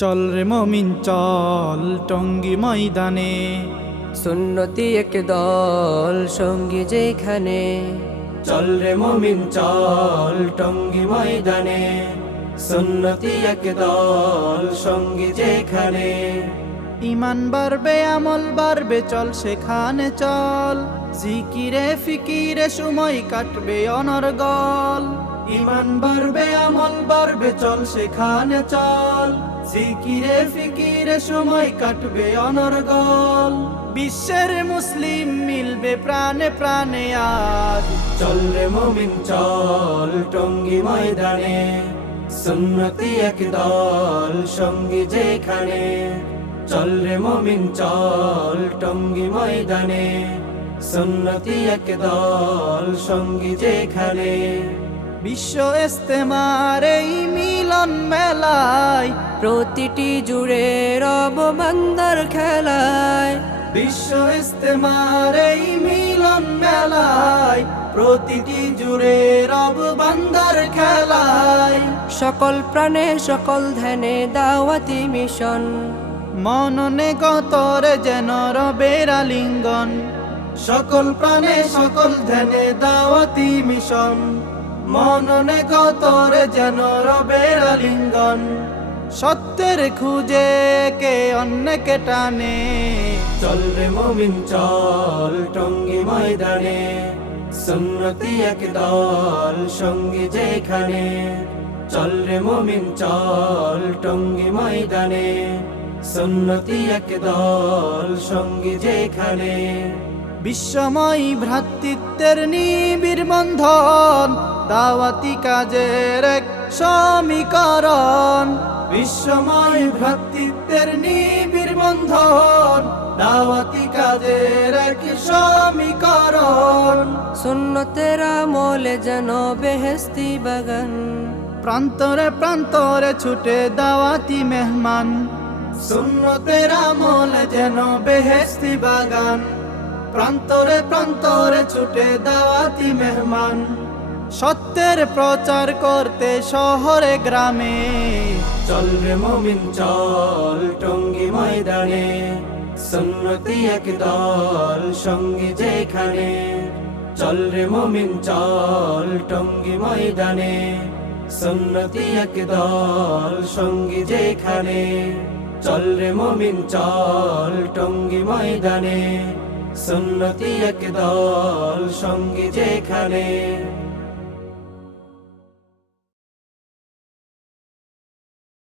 চল রে মমিন চল টঙ্গি ময়দানে। সুন্নতি এক দল সঙ্গী যেখানে। চল রে মমিন চল টঙ্গি ময়দানে। সুন্নতি এক দল সঙ্গী যেখানে। ইমান বাড়বে আমল বাড়বে চল সেখানে চল। জিকিরে ফিকিরে সময় কাটবে অনর্গল ইমান বাড়বে, আমল বাড়বে, চল সেখানে চল। জিকিরে ফিকিরে সময় কাটবে অনর্গল বিশ্বের মুসলিম মিলবে প্রাণে প্রাণে আজ। চল রে মমিন, চল টঙ্গি ময়দানে। সুন্নতি এক দল, সঙ্গী যেখানে। চল রে মমিন, চল টঙ্গি ময়দানে। সুন্নতি এক সঙ্গী যেখানে বিশ্ব ইস্তেমার এই মিলন মেলায় প্রতিটি জুড়ে রব বান্দার খেলায় বিশ্ব ইস্তেমার এই মিলন মেলায় প্রতিটি জুড়ে রব বান্দার খেলায় সকল প্রাণে সকল ধ্যানে দাওয়াতি মিশন মননে গতরে যেন রবের আলিঙ্গন সকল প্রাণে, সকল ধ্যানে দাওয়াতি মিশন। মননে গতরে যেন রবের আলিঙ্গন। সত্যের খুঁজে কে অন্যকে টানে। চল রে মমিন, চল টঙ্গি ময়দানে। সুন্নতি এক দল সঙ্গী যেখানে। চল রে মমিন, চল টঙ্গি ময়দানে। সুন্নতি এক দল সঙ্গী যেখানে। বিশ্বময় ভ্রাতৃত্বের নিবিড় বন্ধন দাওয়াতি কাজের এক সমীকরণ। বিশ্বময় ভ্রাতৃত্বের নিবিড় বন্ধন দাওয়াতি কাজের এক সমীকরণ। সুন্নতের আমলে যেন বেহেস্তি বাগান। প্রান্তরে প্রান্তরে ছুটে দাওয়াতি মেহমান। সুন্নতের আমল যেন বেহেস্তি বাগান। প্রান্তরে প্রান্তরে ছুটে দাওয়াতি মেহমান। সত্যের প্রচার করতে শহরে, গ্রামে। চল রে মমিন, চল টঙ্গি ময়দানে। সুন্নতি এক দল সঙ্গী যেখানে। চল রে মমিন, চল টঙ্গি ময়দানে। সুন্নতি এক দল সঙ্গী যেখানে। চল রে মমিন, চল টঙ্গি ময়দানে। সুন্নতি একদল সঙ্গী যেখানে